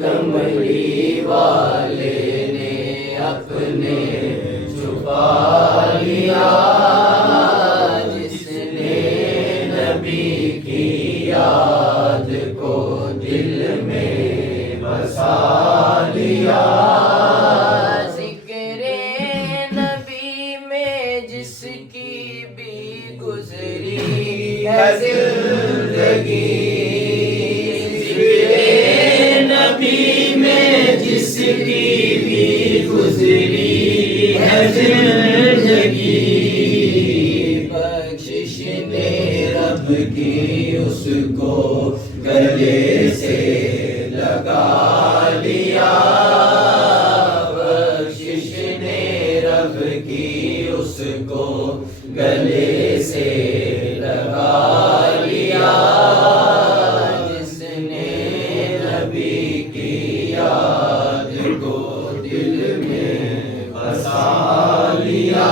کملی والے نے اپنے چھپا لیا، جس نے نبی کی یاد کو دل میں بسا لیا، ذکر نبی میں جس کی بھی گزری ہے زندگی، نبی میں جس کی بھی گزری ہے زندگی، بخشش نے رب کی اس کو گلے سے لگا لیا، بخشش نے رب کی اس کو گلے سے لگا لیا، جس نے نبی کی یاد کو دل میں بسا لیا،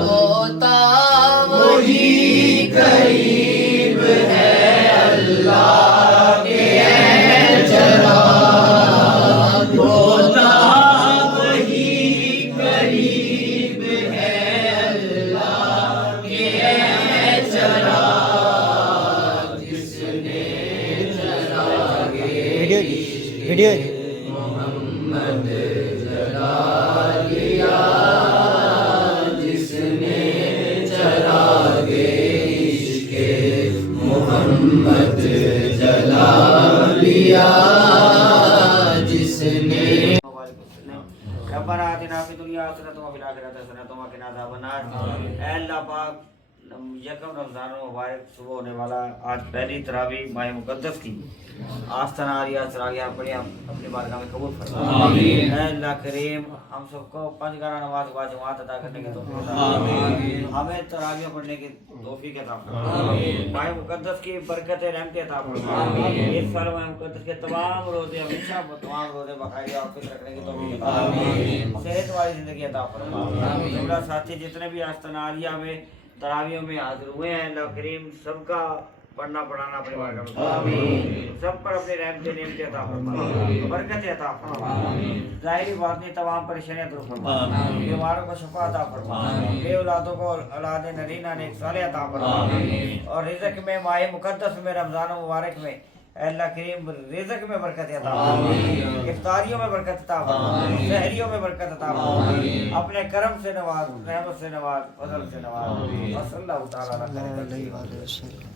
ہوتا وہی قریب ہے اللہ کے ہے چراغ، ہوتا وہی قریب ہے اللہ کے ہے چراغ، جس نے ویڈیو محمد جلا لیا، جس نے چراغ عشق محمد جلا لیا، جس نے ربنا آتنا فی الدنیا حسنۃ وفی الآخرۃ حسنۃ وقنا عذاب النار۔ اے اللہ پاک، یکم رمضان مبارک صبح ہونے والا آج پہلی تراویح ماہ مقدس کی آستانہ آریہ سراغیہ پڑھی اپنی بارگاہ میں قبول فرما۔ اے اللہ کریم، ہم سب کو 5 گھنٹہ نماز با جماعت ادا کرنے کی توفیق عطا فرما، ہمیں تراویح پڑھنے کی توفیق عطا فرما، ماہ مقدس کی برکت رحمت عطا فرما، اس سال ماہ مقدس کے تمام روزے ہمیشہ تمام روزے باقاعدہ حافظ رکھنے کی توفیق عطا فرما، صحت والی زندگی عطا فرما۔ جملہ ساتھی جتنے بھی آستانہ عالیہ میں تراویحوں میں حاضر ہوئے ہیں، اللہ کریم سب کا پڑھنا پڑھانا اپنے بارگاہ میں آمین، سب پر اپنے رحمت نعمت عطا فرما، برکت عطا فرما، ظاہری باطنی تمام پریشانیاں دور فرما، بیماروں کو شفا عطا فرما، بے اولادوں کو اولاد نرینہ نیک صالح عطا فرما، اور رزق میں ماہ مقدس میں رمضان مبارک میں اے اللہ کریم رزق میں برکت عطا فرما، افطاریوں میں برکت عطا فرما، سحریوں میں برکت عطا فرما، اپنے کرم سے نواز، رحمت سے نواز، فضل سے نواز، صلی اللہ تعالی علیہ وسلم۔